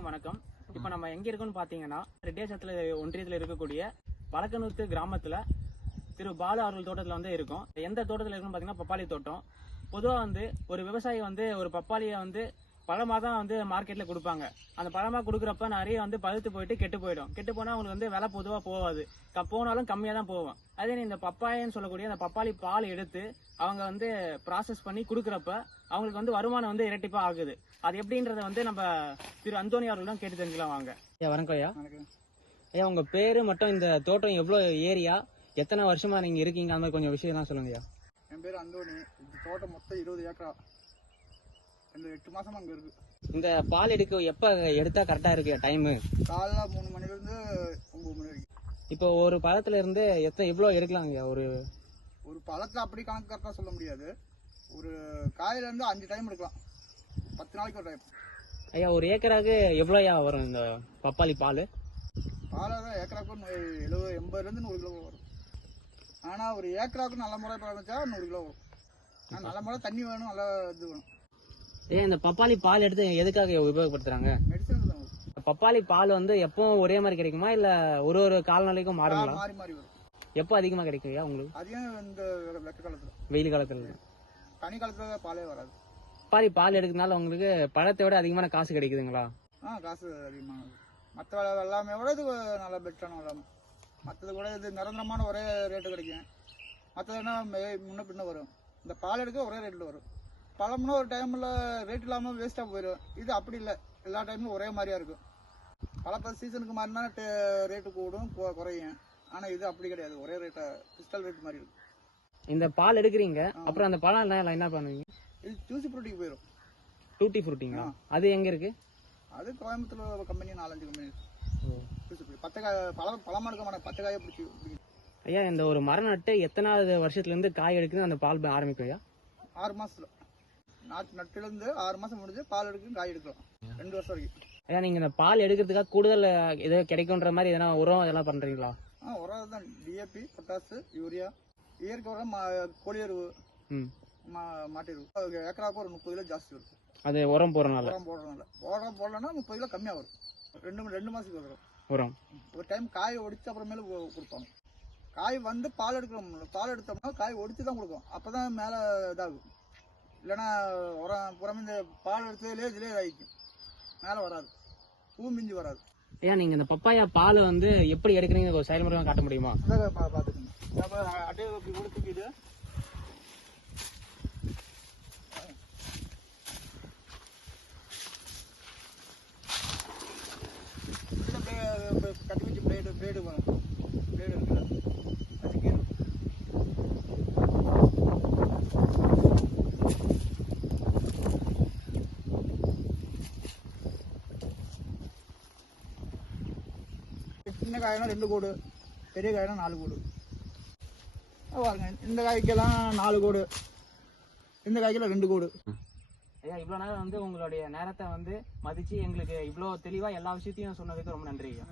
அனைவருக்கும் வணக்கம். இப்போ நம்ம எங்க இருக்கோம்னு பாத்தீங்கன்னா ரெட்டியாச்சத்துல ஒன்றியத்தில் இருக்கக்கூடிய வழக்கனூத்து கிராமத்துல திரு பாலு அவர்கள் தோட்டத்துல வந்து இருக்கும். எந்த தோட்டத்துல இருக்குன்னு பாத்தீங்கன்னா பப்பாளி தோட்டம். பொதுவா வந்து ஒரு விவசாயி வந்து ஒரு பப்பாளியை வந்து பழமா தான் வந்து மார்க்கெட்ல கொடுப்பாங்க. அந்த பழமா கொடுக்குறப்ப நிறைய வந்து பழுத்து போயிட்டு கெட்டு போயிடும். கெட்டு போனா அவங்களுக்கு வந்து விலை பொதுவா போகாது, போனாலும் கம்மியா தான் போகும். அதே இந்த பப்பாயன்னு சொல்லக்கூடிய அந்த பப்பாளி பால் எடுத்து அவங்க வந்து ப்ராசஸ் பண்ணி கொடுக்குறப்ப அவங்களுக்கு வந்து வருமானம் வந்து இரட்டிப்பா ஆகுது. அது எப்படின்றத வந்து நம்ம திரு அந்தோணி அவர்களிடம் கேட்டு தெரிஞ்சுக்கலாம் வாங்க. ஐயா வணக்கம். ஐயா ஐயா உங்க பேரு மட்டும் இந்த தோட்டம் எவ்வளவு ஏரியா, எத்தனை வருஷமா நீங்க இருக்கீங்க, அந்த மாதிரி கொஞ்சம் விஷயம் தான் சொல்லுங்க. ஐயா என் பேர் அந்தோணி. இந்த தோட்டம் மொத்தம் 20 ஏக்கரா. இந்த 8 மாசமா அங்க இருக்கு. இந்த பால் எடுக்க எப்ப எடுத்தா கரெக்டா இருக்கு டைமு? காலைல 3 மணில இருந்து 9 மணி வரைக்கும். இப்போ ஒரு பழத்துல இருந்து இவ்வளவு எடுக்கலாங்க? ஒரு பழத்தை அப்படி கணக்கு கரெக்டா சொல்ல முடியாது. ஒரு காயில இருந்து 5 டைம் எடுக்கலாம். 10 நாளைக்கு ஒரு டைம். ஐயா ஒரு ஏக்கராக்கு எவ்வளோயா வரும் இந்த பப்பாளி பால்? பால் ஏக்கராக்கு 80 இருந்து 100 கிலோ வரும். ஆனா ஒரு ஏக்கராவுக்கு நல்ல முறை பழச்சா 100 கிலோ வரும். நல்ல முறை தண்ணி வேணும், நல்லா இது வேணும். ஏன் இந்த பப்பாளி பால் எடுத்து எதுக்காக உபயோகப்படுத்துறாங்க? மெடிசன் தான். பப்பாளி பால் வந்து எப்பவும் ஒரே மாதிரி கிடைக்குமா இல்ல ஒரு காலநிலைக்கும் மாறுங்களா? மாறி மாறி வரும். எப்போ அதிகமா கிடைக்கும் ஐயா உங்களுக்கு? அதிகம் இந்த வெக்க காலத்துல. வெயில் காலத்துல. தனி காலத்துல பாலே வராது. பப்பாளி பால் எடுக்கிறதுனால உங்களுக்கு பழத்தை விட அதிகமான காசு கிடைக்குதுங்களா? காசு அதிகமானது. மற்ற எல்லாமே விட இது நல்ல பெட்டரான வெள்ளாமை. மற்றது கூட இது நிரந்தரமான ஒரே ரேட்டு கிடைக்கும். மற்றதுனா முன்ன பின்ன வரும். இந்த பால் எடுக்க ஒரே ரேட்டில் வரும். பழம்னா ஒரு டைமில் ரேட் இல்லாமல் வேஸ்ட்டாக போயிடும். இது அப்படி இல்லை, எல்லா டைமும் ஒரே மாதிரியா இருக்கும். பழப்ப சீசனுக்கு மாறினா ரேட்டு கூடும் குறையும். ஆனால் இது அப்படி கிடையாது, ஒரே ரேட்டை கிறிஸ்டல் ரேட் மாதிரி இருக்கும். இந்த பால் எடுக்கிறீங்க, அப்புறம் அந்த பழம் என்ன பண்ணுவீங்க? இது ஜூசி ஃப்ரூட்டிக்கு போயிடும். டூட்டி ஃப்ரூட்டிங்களா? அது எங்க இருக்கு? அது கோயம்புத்தூர் கம்பெனி, 4-5 கம்பெனி. பச்சைக்காய் பழமா எடுக்க மாட்டேன், பச்சைக்காயை பிடிச்சி. ஐயா இந்த ஒரு மரம் நட்டு எத்தனாவது வருஷத்துல இருந்து காய் எடுக்குது அந்த பால் ஆரம்பிக்கும் ஐயா? 6 மாசத்துல. நாற்று நட்டுல இருந்து 6 மாசம் முடிஞ்சு பால் எடுக்கும், காய் எடுக்கலாம் 2 வருஷம் வரைக்கும். ஐயா நீங்க இந்த பால் எடுக்கிறதுக்காக கூடுதல் ஏதோ கிடைக்கும்ன்ற மாதிரி எதனா உரம் இதெல்லாம் பண்றீங்களா? உரம் தான். டிஏபி, பொட்டாசு, யூரியா, இயற்கை உரம், கோழி எருவு, மாட்டு எருவு. ஏக்கராவுக்கு ஒரு 30 கிலோ ஜாஸ்தி வரும். அது உரம் போடுறதுனால? உரம் போடலன்னா 30 கிலோ கம்மியா வரும். 2 மாசத்துக்கு வரும் உரம். ஒரு டைம் காய் ஒடிச்ச அப்புறமேல கொடுப்பாங்க. காய் வந்து பால் எடுக்கிறோம். பால் எடுத்தோம்னா காய் ஒடிச்சு தான் கொடுக்கும். அப்பதான் மேல இதாகும். இல்லைன்னா உரம் புறமே இந்த பால் எடுத்ததுலேயே இதுலேயே இதாகிக்கும், மேலே வராது, பூ மிஞ்சி வராது. ஏன் நீங்கள் இந்த பப்பாயா பால் வந்து எப்படி எடுக்கிறீங்க ஒரு செயல்முறை காட்ட முடியுமா? பார்த்துக்கோங்க. அப்படியே இப்படி கொடுத்துக்கிட்டு கட்டி வச்சு பிளேடு வரும். பிளேடு இருக்குல்ல, அதுக்கு சின்ன காய்னா 2 கோடு, பெரிய காய்னா 4 கோடு. பாருங்க, இந்த காய்க்கெல்லாம் 4 கோடு, இந்த காய்க்கெல்லாம் 2 கோடு. ஐயா இவ்வளோ நேரம் வந்து உங்களுடைய நேரத்தை வந்து மதிச்சு எங்களுக்கு இவ்வளோ தெளிவாக எல்லா விஷயத்தையும் சொன்னதுக்கு ரொம்ப நன்றி ஐயா.